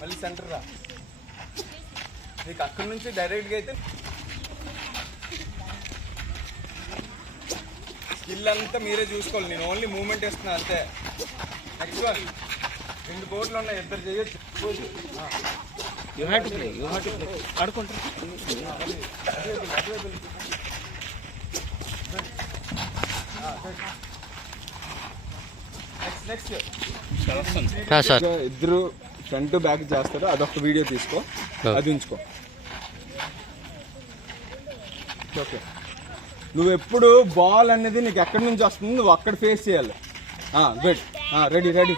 మళ్ళీ సెంటర్ రా. నీకు అక్కడి నుంచి డైరెక్ట్గా అయితే స్కిల్ అంతా మీరే చూసుకోవాలి. నేను ఓన్లీ మూమెంట్ ఇస్తున్నా అంతే. Next one. 2 కోట్లు ఉన్నాయి, ఇద్దరు చేయొచ్చు. ఆడుకుంటారు. ఇద్దరు ఫ్రంట్ బ్యాక్ చేస్తారు, అదొక వీడియో తీసుకో, అది ఉంచుకో. ఓకే, నువ్వు ఎప్పుడు బాల్ అనేది నీకు ఎక్కడి నుంచి వస్తుంది నువ్వు అక్కడ ఫేస్ చేయాలి. Good, ready ready.